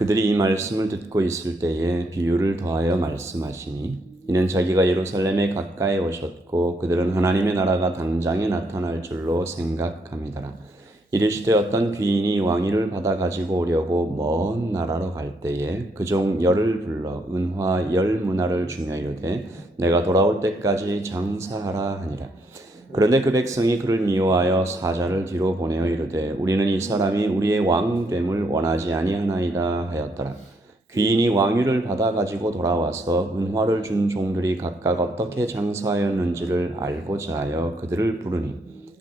그들이 이 말씀을 듣고 있을 때에 비유를 더하여 말씀하시니 이는 자기가 예루살렘에 가까이 오셨고 그들은 하나님의 나라가 당장에 나타날 줄로 생각함이더라. 이르시되 어떤 귀인이 왕위를 받아 가지고 오려고 먼 나라로 갈 때에 그 종 열을 불러 은화 10문화를 주며 이르되 내가 돌아올 때까지 장사하라 하니라. 그런데 그 백성이 그를 미워하여 사자를 뒤로 보내어 이르되 우리는 이 사람이 우리의 왕됨을 원하지 아니하나이다 하였더라. 귀인이 왕위를 받아 가지고 돌아와서 은화를 준 종들이 각각 어떻게 장사하였는지를 알고자 하여 그들을 부르니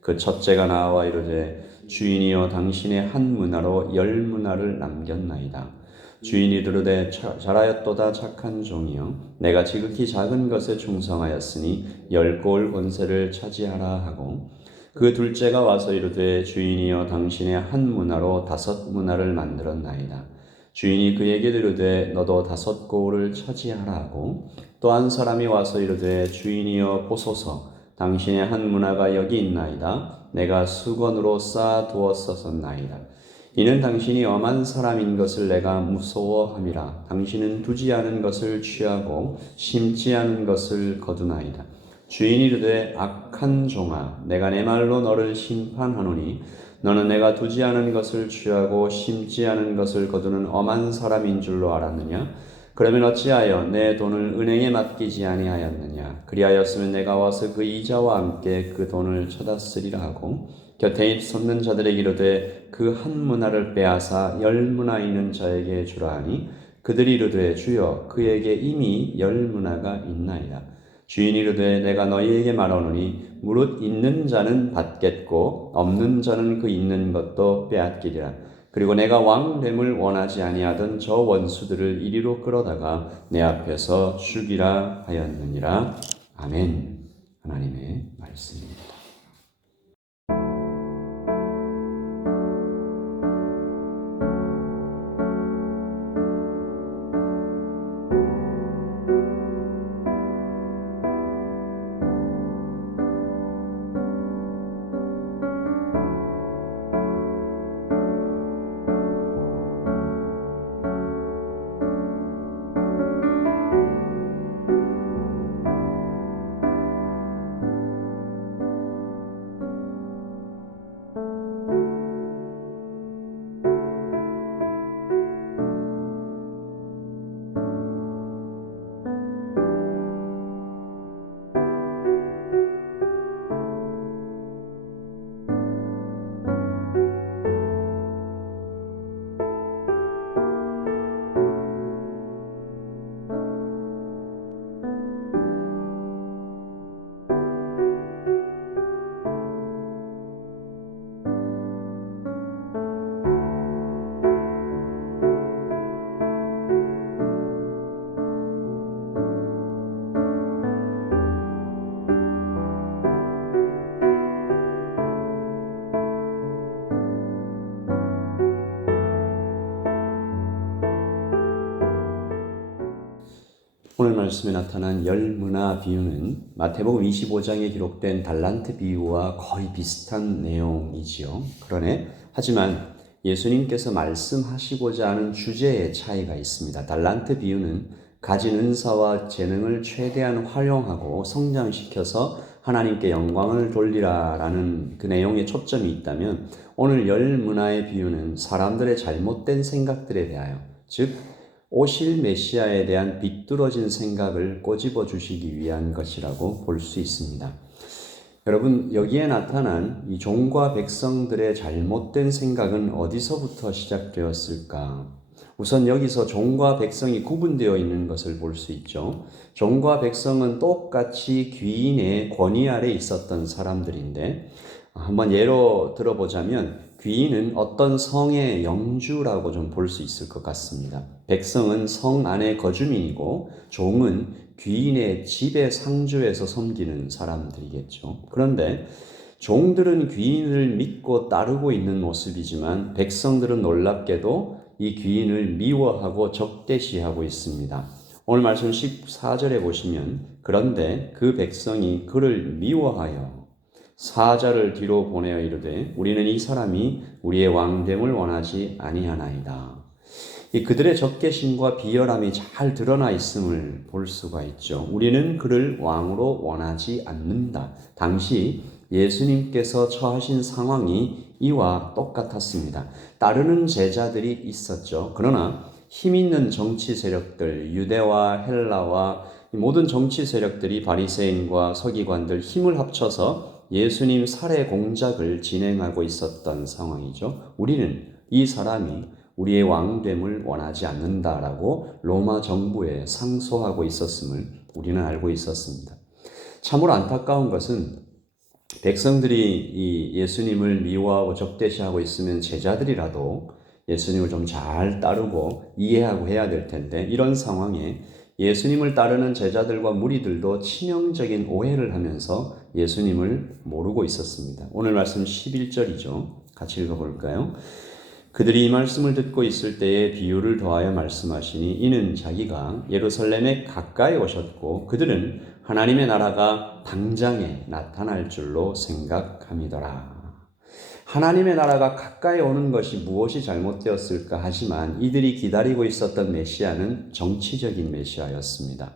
그 첫째가 나와 이르되 주인이여 당신의 한 문화로 10문화를 남겼나이다. 주인이 이르되 잘하였도다 착한 종이여 내가 지극히 작은 것에 충성하였으니 10고을 권세를 차지하라 하고 그 둘째가 와서 이르되 주인이여 당신의 한 문화로 5문화를 만들었나이다. 주인이 그에게 이르되 너도 5고을을 차지하라 하고 또 한 사람이 와서 이르되 주인이여 보소서 당신의 한 문화가 여기 있나이다. 내가 수건으로 쌓아 두었었나이다. 이는 당신이 엄한 사람인 것을 내가 무서워함이라. 당신은 두지 않은 것을 취하고 심지 않은 것을 거두나이다. 주인이 이르되 악한 종아 내가 내 말로 너를 심판하노니 너는 내가 두지 않은 것을 취하고 심지 않은 것을 거두는 엄한 사람인 줄로 알았느냐? 그러면 어찌하여 내 돈을 은행에 맡기지 아니하였느냐? 그리하였으면 내가 와서 그 이자와 함께 그 돈을 쳐다 쓰리라 하고 곁에 섰는 자들에게 이르되 그 한 문화를 빼앗아 10문화 있는 자에게 주라 하니 그들이 이르되 주여 그에게 이미 10문화가 있나이다. 주인이 이르되 내가 너희에게 말하노니 무릇 있는 자는 받겠고 없는 자는 그 있는 것도 빼앗기리라. 그리고 내가 왕됨을 원하지 아니하던 저 원수들을 이리로 끌어다가 내 앞에서 죽이라 하였느니라. 아멘. 하나님의 말씀입니다. 오늘 말씀에 나타난 10문화 비유는 마태복음 25장에 기록된 달란트 비유와 거의 비슷한 내용이지요. 하지만 예수님께서 말씀하시고자 하는 주제의 차이가 있습니다. 달란트 비유는 가진 은사와 재능을 최대한 활용하고 성장시켜서 하나님께 영광을 돌리라라는 그 내용에 초점이 있다면 오늘 10문화의 비유는 사람들의 잘못된 생각들에 대하여 즉 오실 메시아에 대한 비뚤어진 생각을 꼬집어 주시기 위한 것이라고 볼 수 있습니다. 여러분, 여기에 나타난 이 종과 백성들의 잘못된 생각은 어디서부터 시작되었을까? 우선 여기서 종과 백성이 구분되어 있는 것을 볼 수 있죠. 종과 백성은 똑같이 귀인의 권위 아래 있었던 사람들인데 한번 예로 들어보자면 귀인은 어떤 성의 영주라고 좀 볼 수 있을 것 같습니다. 백성은 성 안의 거주민이고 종은 귀인의 집의 상주에서 섬기는 사람들이겠죠. 그런데 종들은 귀인을 믿고 따르고 있는 모습이지만 백성들은 놀랍게도 이 귀인을 미워하고 적대시하고 있습니다. 오늘 말씀 14절에 보시면 그런데 그 백성이 그를 미워하여 사자를 뒤로 보내어 이르되 우리는 이 사람이 우리의 왕됨을 원하지 아니하나이다. 이 그들의 적개심과 비열함이 잘 드러나 있음을 볼 수가 있죠. 우리는 그를 왕으로 원하지 않는다. 당시 예수님께서 처하신 상황이 이와 똑같았습니다. 따르는 제자들이 있었죠. 그러나 힘 있는 정치 세력들, 유대와 헬라와 모든 정치 세력들이 바리새인과 서기관들 힘을 합쳐서 예수님 살해 공작을 진행하고 있었던 상황이죠. 우리는 이 사람이 우리의 왕됨을 원하지 않는다라고 로마 정부에 상소하고 있었음을 우리는 알고 있었습니다. 참으로 안타까운 것은 백성들이 이 예수님을 미워하고 적대시하고 있으면 제자들이라도 예수님을 좀 잘 따르고 이해하고 해야 될 텐데, 이런 상황에 예수님을 따르는 제자들과 무리들도 치명적인 오해를 하면서 예수님을 모르고 있었습니다. 오늘 말씀 11절이죠. 같이 읽어볼까요? 그들이 이 말씀을 듣고 있을 때에 비유를 더하여 말씀하시니 이는 자기가 예루살렘에 가까이 오셨고 그들은 하나님의 나라가 당장에 나타날 줄로 생각함이더라. 하나님의 나라가 가까이 오는 것이 무엇이 잘못되었을까 하지만 이들이 기다리고 있었던 메시아는 정치적인 메시아였습니다.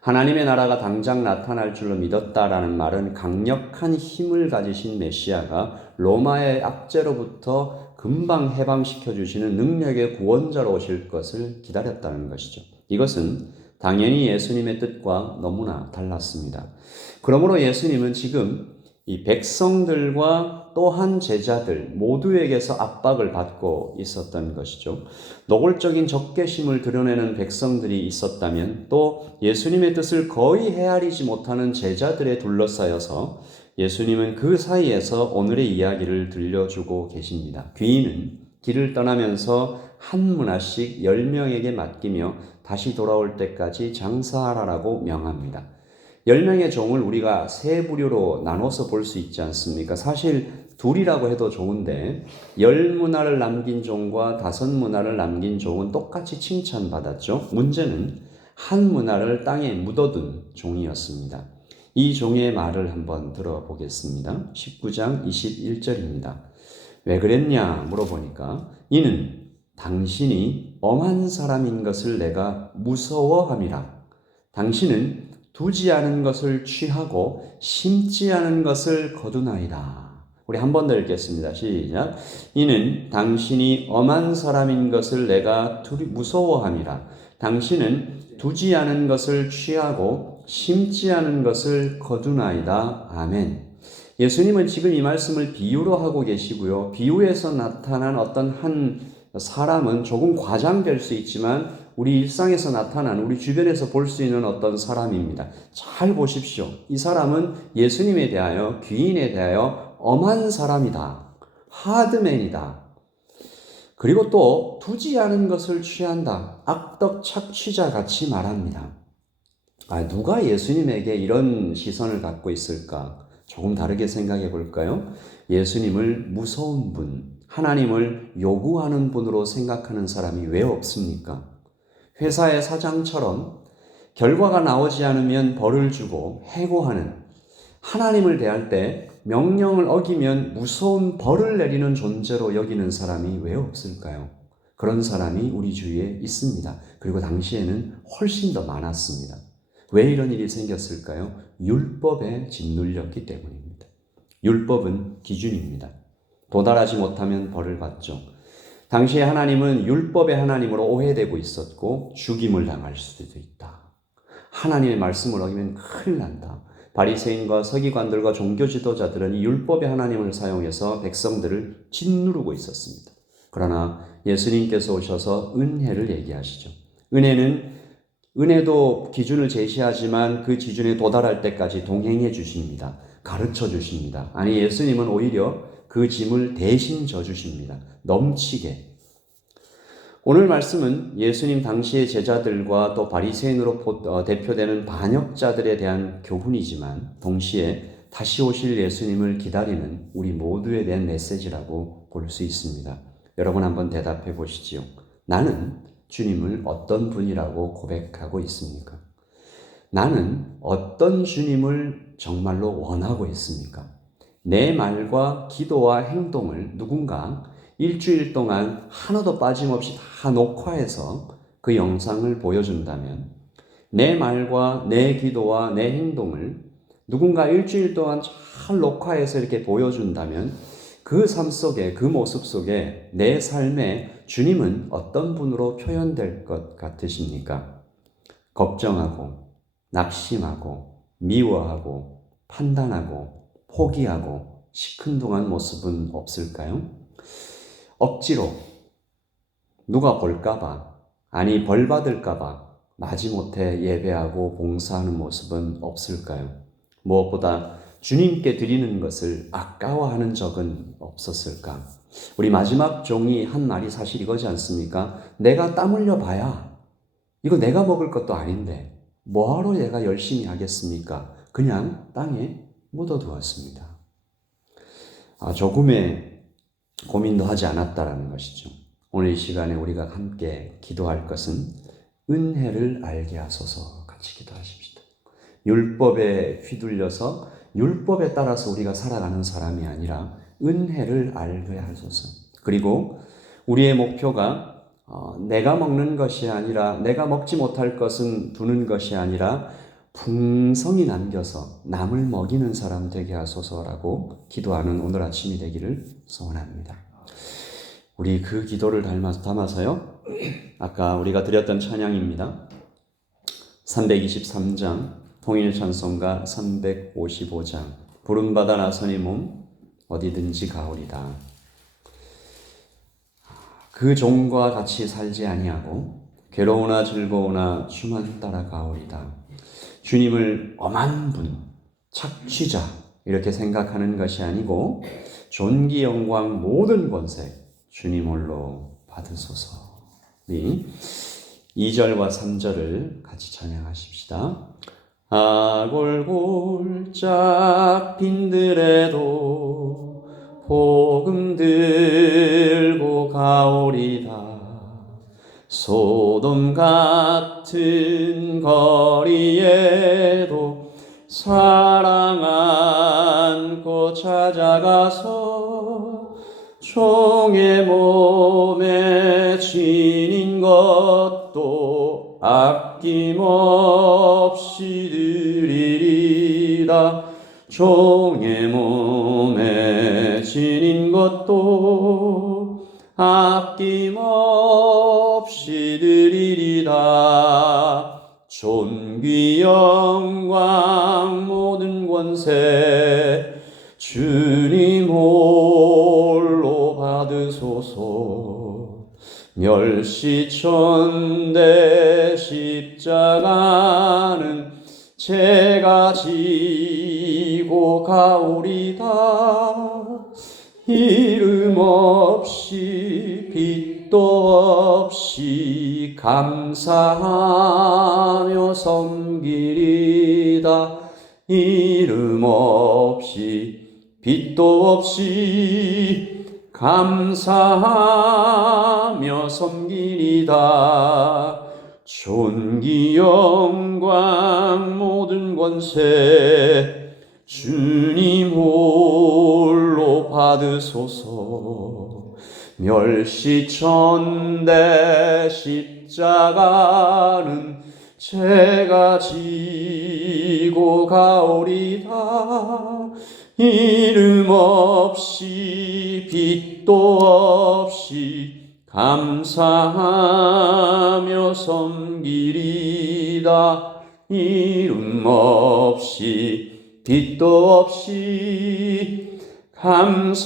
하나님의 나라가 당장 나타날 줄로 믿었다라는 말은 강력한 힘을 가지신 메시아가 로마의 압제로부터 금방 해방시켜 주시는 능력의 구원자로 오실 것을 기다렸다는 것이죠. 이것은 당연히 예수님의 뜻과 너무나 달랐습니다. 그러므로 예수님은 지금 이 백성들과 또한 제자들 모두에게서 압박을 받고 있었던 것이죠. 노골적인 적개심을 드러내는 백성들이 있었다면 또 예수님의 뜻을 거의 헤아리지 못하는 제자들에 둘러싸여서 예수님은 그 사이에서 오늘의 이야기를 들려주고 계십니다. 귀인은 길을 떠나면서 한 문화씩 10명에게 맡기며 다시 돌아올 때까지 장사하라라고 명합니다. 10명의 종을 우리가 세 부류로 나눠서 볼 수 있지 않습니까? 사실 둘이라고 해도 좋은데 10문화를 남긴 종과 5문화를 남긴 종은 똑같이 칭찬받았죠. 문제는 한 문화를 땅에 묻어둔 종이었습니다. 이 종의 말을 한번 들어보겠습니다. 19장 21절입니다. 왜 그랬냐 물어보니까 이는 당신이 엄한 사람인 것을 내가 무서워함이라. 당신은 두지 않은 것을 취하고 심지 않은 것을 거두나이다. 우리 한 번 더 읽겠습니다. 시작. 이는 당신이 엄한 사람인 것을 내가 무서워함이라. 당신은 두지 않은 것을 취하고 심지 않은 것을 거두나이다. 아멘. 예수님은 지금 이 말씀을 비유로 하고 계시고요. 비유에서 나타난 어떤 한 사람은 조금 과장될 수 있지만 우리 일상에서 나타나는, 우리 주변에서 볼 수 있는 어떤 사람입니다. 잘 보십시오. 이 사람은 예수님에 대하여, 귀인에 대하여 엄한 사람이다. 하드맨이다. 그리고 또 두지 않은 것을 취한다. 악덕 착취자 같이 말합니다. 누가 예수님에게 이런 시선을 갖고 있을까? 조금 다르게 생각해 볼까요? 예수님을 무서운 분, 하나님을 요구하는 분으로 생각하는 사람이 왜 없습니까? 회사의 사장처럼 결과가 나오지 않으면 벌을 주고 해고하는, 하나님을 대할 때 명령을 어기면 무서운 벌을 내리는 존재로 여기는 사람이 왜 없을까요? 그런 사람이 우리 주위에 있습니다. 그리고 당시에는 훨씬 더 많았습니다. 왜 이런 일이 생겼을까요? 율법에 짓눌렸기 때문입니다. 율법은 기준입니다. 도달하지 못하면 벌을 받죠. 당시에 하나님은 율법의 하나님으로 오해되고 있었고 죽임을 당할 수도 있다. 하나님의 말씀을 어기면 큰일 난다. 바리새인과 서기관들과 종교 지도자들은 이 율법의 하나님을 사용해서 백성들을 짓누르고 있었습니다. 그러나 예수님께서 오셔서 은혜를 얘기하시죠. 은혜도 기준을 제시하지만 그 기준에 도달할 때까지 동행해 주십니다. 가르쳐 주십니다. 아니, 예수님은 오히려 그 짐을 대신 져주십니다. 넘치게. 오늘 말씀은 예수님 당시의 제자들과 또 바리새인으로 대표되는 반역자들에 대한 교훈이지만 동시에 다시 오실 예수님을 기다리는 우리 모두에 대한 메시지라고 볼 수 있습니다. 여러분 한번 대답해 보시지요. 나는 주님을 어떤 분이라고 고백하고 있습니까? 나는 어떤 주님을 정말로 원하고 있습니까? 내 말과 기도와 행동을 누군가 일주일 동안 하나도 빠짐없이 다 녹화해서 그 영상을 보여준다면 내 말과 내 기도와 내 행동을 누군가 일주일 동안 잘 녹화해서 이렇게 보여준다면 그 삶 속에, 그 모습 속에 내 삶에 주님은 어떤 분으로 표현될 것 같으십니까? 걱정하고, 낙심하고, 미워하고, 판단하고, 포기하고, 시큰둥한 모습은 없을까요? 억지로 누가 볼까봐, 아니 벌 받을까봐 마지못해 예배하고 봉사하는 모습은 없을까요? 무엇보다 주님께 드리는 것을 아까워하는 적은 없었을까? 우리 마지막 종이 한 말이 사실 이거지 않습니까? 내가 땀 흘려 봐야 이거 내가 먹을 것도 아닌데 뭐하러 내가 열심히 하겠습니까? 그냥 땅에 묻어두었습니다. 조금의 고민도 하지 않았다라는 것이죠. 오늘 이 시간에 우리가 함께 기도할 것은 은혜를 알게 하소서. 같이 기도하십시다. 율법에 휘둘려서 율법에 따라서 우리가 살아가는 사람이 아니라 은혜를 알게 하소서. 그리고 우리의 목표가 내가 먹는 것이 아니라, 내가 먹지 못할 것은 두는 것이 아니라 풍성히 남겨서 남을 먹이는 사람 되게 하소서라고 기도하는 오늘 아침이 되기를 소원합니다. 우리 그 기도를 담아서요, 아까 우리가 드렸던 찬양입니다. 323장 통일찬송가 355장 부름받아 나서니 몸 어디든지 가오리다. 그 종과 같이 살지 아니하고 괴로우나 즐거우나 주만 따라가오리다. 주님을 엄한 분, 착취자 이렇게 생각하는 것이 아니고 존귀 영광 모든 권세 주님 홀로 받으소서. 우리 2절과 3절을 같이 찬양하십시다. 아골골짝 빈들에도 복음 들고 가오리다. 소돔 같은 거리에도 사랑 안고 찾아가서 종의 몸에 지닌 것도 아낌없이 드리리다. 종의 몸에 지닌 것도 아낌없이 드리리다. 존귀 영광 모든 권세 주님 홀로 받으소서. 멸시천대 십자가는 제가 지고 가오리다. 이름 없이 빛도 없이 감사하며 섬기리다. 이름 없이 빛도 없이 감사하며 섬기리다. 존귀 영광 모든 권세 주님 홀로 받으소서. 멸시천대 십자가는 제가 지고 가오리다. 이름 없이 빛도 없이 감사하며 섬기리다. 이름 없이 빛도 없이 감사하며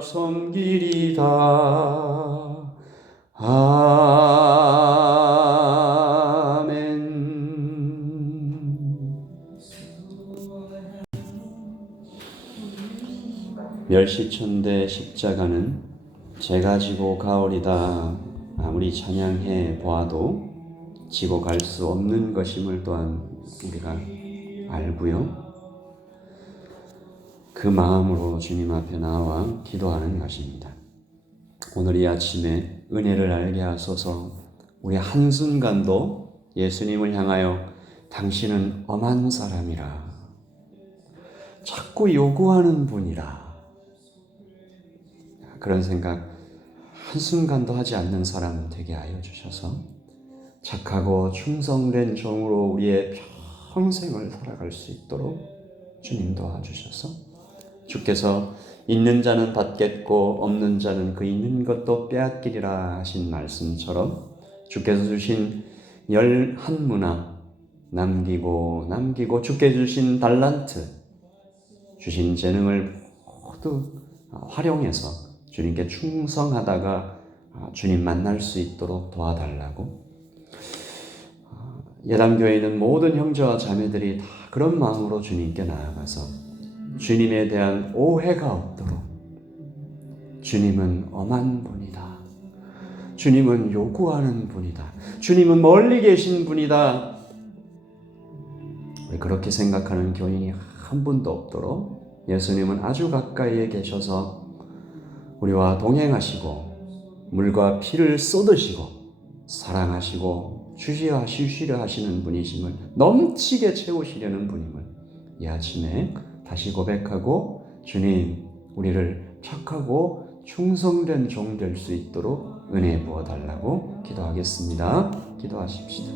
섬기리다. 아멘. 멸시천대 십자가는 제가 지고 가오리다. 아무리 찬양해 보아도 지고 갈 수 없는 것임을 또한 우리가 알고요. 그 마음으로 주님 앞에 나와 기도하는 것입니다. 오늘 이 아침에 은혜를 알게 하소서. 우리 한순간도 예수님을 향하여 당신은 엄한 사람이라, 자꾸 요구하는 분이라, 그런 생각 한순간도 하지 않는 사람 되게 하여 주셔서 착하고 충성된 종으로 우리의 평생을 살아갈 수 있도록 주님 도와주셔서 주께서 있는 자는 받겠고 없는 자는 그 있는 것도 빼앗기리라 하신 말씀처럼 주께서 주신 11문화 남기고 주께 주신 달란트 주신 재능을 모두 활용해서 주님께 충성하다가 주님 만날 수 있도록 도와달라고 예담교회에 있는 모든 형제와 자매들이 다 그런 마음으로 주님께 나아가서 주님에 대한 오해가 없도록 주님은 엄한 분이다. 주님은 요구하는 분이다. 주님은 멀리 계신 분이다. 그렇게 생각하는 교인이 한 분도 없도록 예수님은 아주 가까이에 계셔서 우리와 동행하시고 물과 피를 쏟으시고 사랑하시고 주시려 하시는 분이심을 넘치게 채우시려는 분임을 이 아침에 다시 고백하고 주님 우리를 착하고 충성된 종 될 수 있도록 은혜 부어달라고 기도하겠습니다. 기도하십시다.